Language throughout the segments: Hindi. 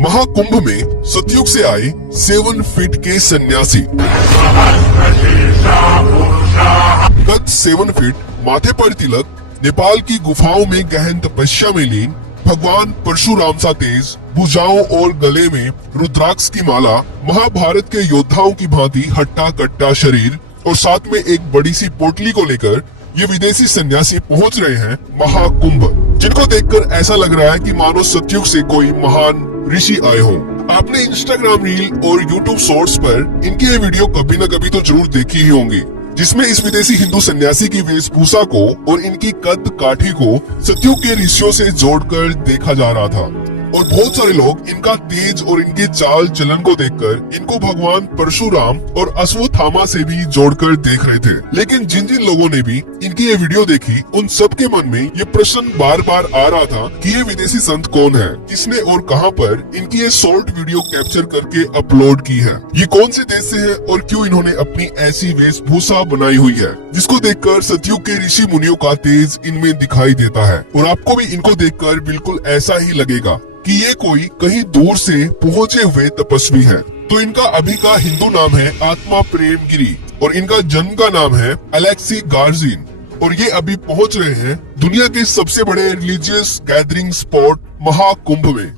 महाकुंभ में सतयुग से आए 7 फीट के सन्यासी। कद 7 फीट, माथे पर तिलक, नेपाल की गुफाओं में गहन तपस्या में लीन भगवान परशुराम सा तेज, भुजाओं और गले में रुद्राक्ष की माला, महाभारत के योद्धाओं की भांति हट्टा कट्टा शरीर और साथ में एक बड़ी सी पोटली को लेकर ये विदेशी सन्यासी पहुंच रहे हैं महाकुंभ, जिनको देखकर ऐसा लग रहा है कि मानो सतयुग से कोई महान ऋषि आए हों। आपने इंस्टाग्राम रील और यूट्यूब शॉर्ट्स पर इनकी ये वीडियो कभी न कभी तो जरूर देखी ही होंगी, जिसमें इस विदेशी हिंदू सन्यासी की वेशभूषा को और इनकी कद काठी को सतयुग के ऋषियों से जोड़कर देखा जा रहा था। और बहुत सारे लोग इनका तेज और इनके चाल चलन को देखकर इनको भगवान परशुराम और अश्वत्थामा से भी जोड़कर देख रहे थे। लेकिन जिन जिन लोगों ने भी इनकी ये वीडियो देखी, उन सबके मन में ये प्रश्न बार बार आ रहा था कि ये विदेशी संत कौन है, किसने और कहां पर इनकी ये शॉर्ट वीडियो कैप्चर करके अपलोड की है, ये कौन से देश से है और क्यों इन्होंने अपनी ऐसी वेशभूषा बनाई हुई है, जिसको देखकर सतयुग के ऋषि मुनियों का तेज इनमें दिखाई देता है। और आपको भी इनको देखकर बिल्कुल ऐसा ही लगेगा कि ये कोई कहीं दूर से पहुंचे हुए तपस्वी है। तो इनका अभी का हिंदू नाम है आत्मा प्रेम गिरी और इनका जन्म का नाम है अलेक्सी गार्जिन। और ये अभी पहुंच रहे हैं दुनिया के सबसे बड़े रिलीजियस गैदरिंग स्पॉट महाकुंभ में।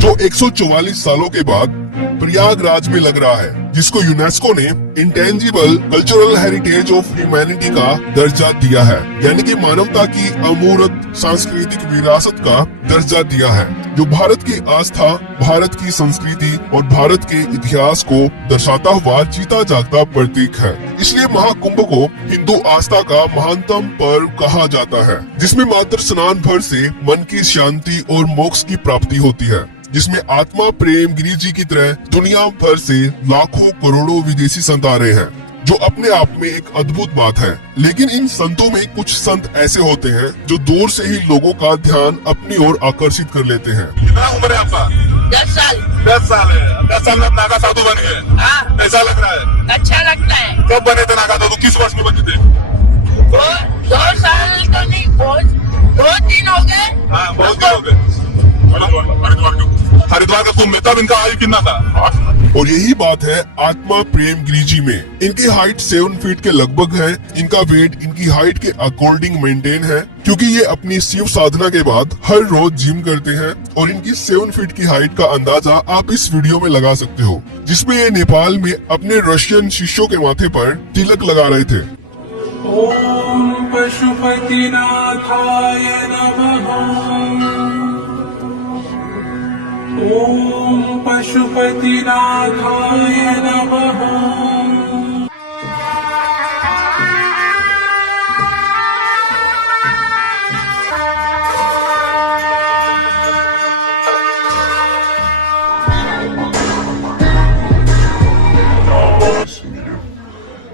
जो 144 सालों के बाद प्रयागराज में लग रहा है, जिसको यूनेस्को ने intangible cultural heritage of humanity का दर्जा दिया है, यानी कि मानवता की अमूर्त सांस्कृतिक विरासत का दर्जा दिया है, जो भारत की आस्था, भारत की संस्कृति और भारत के इतिहास को दर्शाता हुआ जीता जागता प्रतीक है। इसलिए महाकुंभ को हिंदू आस्था का महानतम पर्व कहा जाता है, जिसमें मात्र स्नान भर से मन की शांति और मोक्ष की प्राप्ति होती है, जिसमें आत्मा प्रेम गिरी जी की तरह दुनिया भर से लाखों करोड़ों विदेशी संत आ रहे हैं, जो अपने आप में एक अद्भुत बात है। लेकिन इन संतों में कुछ संत ऐसे होते हैं जो दूर से ही लोगों का ध्यान अपनी ओर आकर्षित कर लेते हैं। कितना उम्र है आपका? 10 साल। 10 साल है। 10 साल में आप नागा साधु बन गए। हाँ। कैसा लग रहा है? अच्छा लगता है। कब बने थे नागा साधु? किस वर्ष में बने थे? 2 साल तो नहीं, बहुत दिन हो गए। हाँ, बहुत दिन हो गए। हरिद्वार का कुंभ में तब इनका आयु कितना था? और यही बात है आत्मा प्रेम गिरी जी में। इनकी हाइट 7 फीट के लगभग है। इनका वेट इनकी हाइट के अकॉर्डिंग मेंटेन है, क्योंकि ये अपनी शिव साधना के बाद हर रोज जिम करते हैं। और इनकी 7 फीट की हाइट का अंदाजा आप इस वीडियो में लगा सकते हो, जिसमें ये नेपाल में अपने रशियन शिष्यों के माथे पर तिलक लगा रहे थे। ओम पशुपतिनाथाय नमः। ओम पशुपतिनाथाय नमः।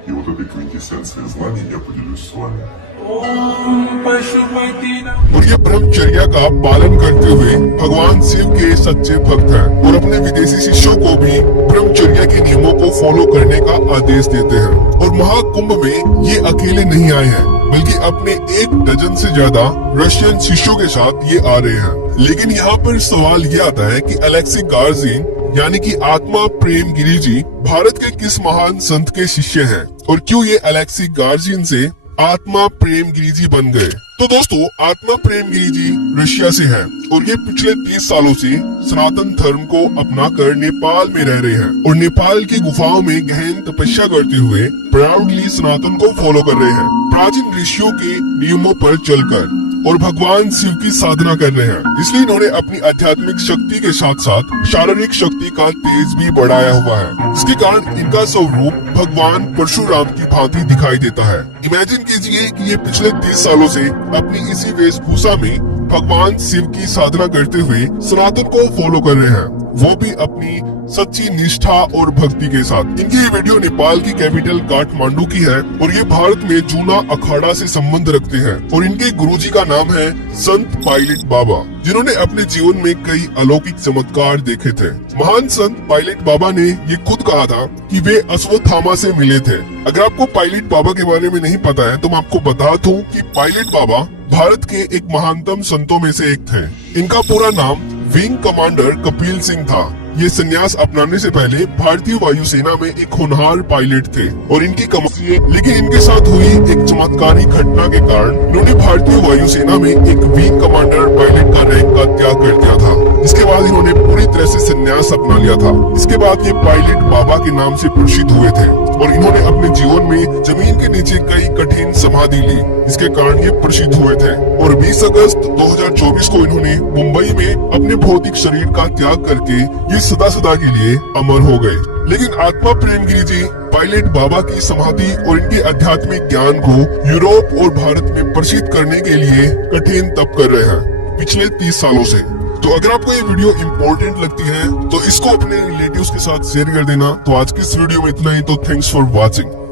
И вот этой квинтэссенцией знаний я поделюсь с вами. ओम पशुपतिनाथ। और ये ब्रह्मचर्या का पालन करते हुए भगवान शिव के सच्चे भक्त हैं और अपने विदेशी शिष्यों को भी ब्रह्मचर्या के नियमों को फॉलो करने का आदेश देते हैं। और महाकुंभ में ये अकेले नहीं आए हैं, बल्कि अपने 1 डजन से ज्यादा रशियन शिष्यों के साथ ये आ रहे हैं। लेकिन यहाँ पर सवाल ये आता है कि अलेक्सी गार्जिन यानी कि आत्मा प्रेम गिरी जी भारत के किस महान संत के शिष्य हैं और क्यों ये अलेक्सी गार्जिन से आत्मा प्रेम गिरी जी बन गए। तो दोस्तों, आत्मा प्रेम गिरी जी रशिया से हैं और ये पिछले 30 सालों से सनातन धर्म को अपनाकर नेपाल में रह रहे हैं और नेपाल की गुफाओं में गहन तपस्या करते हुए प्राउडली सनातन को फॉलो कर रहे हैं, प्राचीन ऋषियों के नियमों पर चलकर, और भगवान शिव की साधना कर रहे हैं। इसलिए इन्होंने अपनी आध्यात्मिक शक्ति के साथ साथ शारीरिक शक्ति का तेज भी बढ़ाया हुआ है, जिसके कारण इनका स्वरूप भगवान परशुराम की भांति दिखाई देता है। इमेजिन कीजिए कि ये पिछले 30 सालों से अपनी इसी वेशभूषा में भगवान शिव की साधना करते हुए सनातन को फॉलो कर रहे हैं, वो भी अपनी सच्ची निष्ठा और भक्ति के साथ। इनकी ये वीडियो नेपाल की कैपिटल काठमांडू की है और ये भारत में जूना अखाड़ा से संबंध रखते हैं और इनके गुरुजी का नाम है संत पायलट बाबा, जिन्होंने अपने जीवन में कई अलौकिक चमत्कार देखे थे। महान संत पायलट बाबा ने ये खुद कहा था कि वे अश्वत्थामा से मिले थे। अगर आपको पायलट बाबा के बारे में नहीं पता है तो मैं आपको बता दूं कि पायलट बाबा भारत के एक महानतम संतों में से एक थे। इनका पूरा नाम विंग कमांडर कपिल सिंह था। ये संन्यास अपनाने से पहले भारतीय वायुसेना में एक होनहार पायलट थे और इनकी लेकिन इनके साथ हुई एक चमत्कारी घटना के कारण इन्होंने भारतीय वायुसेना में एक विंग कमांडर पायलट का रैंक का त्याग कर दिया था। इसके बाद इन्होंने पूरी तरह से संन्यास अपना लिया था। इसके बाद ये पायलट बाबा के नाम से प्रसिद्ध हुए थे और इन्होंने अपने जीवन में जमीन के नीचे कई कठिन समाधि ली, इसके कारण ये प्रसिद्ध हुए थे। और 20 अगस्त 2024 को इन्होंने मुंबई में अपने भौतिक शरीर का त्याग करके ये सदा सदा के लिए अमर हो गए। लेकिन आत्मा प्रेमगिरी जी पायलट बाबा की समाधि और इनके आध्यात्मिक ज्ञान को यूरोप और भारत में प्रसिद्ध करने के लिए कठिन तप कर रहे हैं पिछले 30 सालों से। तो अगर आपको ये वीडियो इम्पोर्टेंट लगती है तो इसको अपने रिलेटिव्स के साथ शेयर कर देना। तो आज की इस वीडियो में इतना ही। तो थैंक्स फॉर वॉचिंग।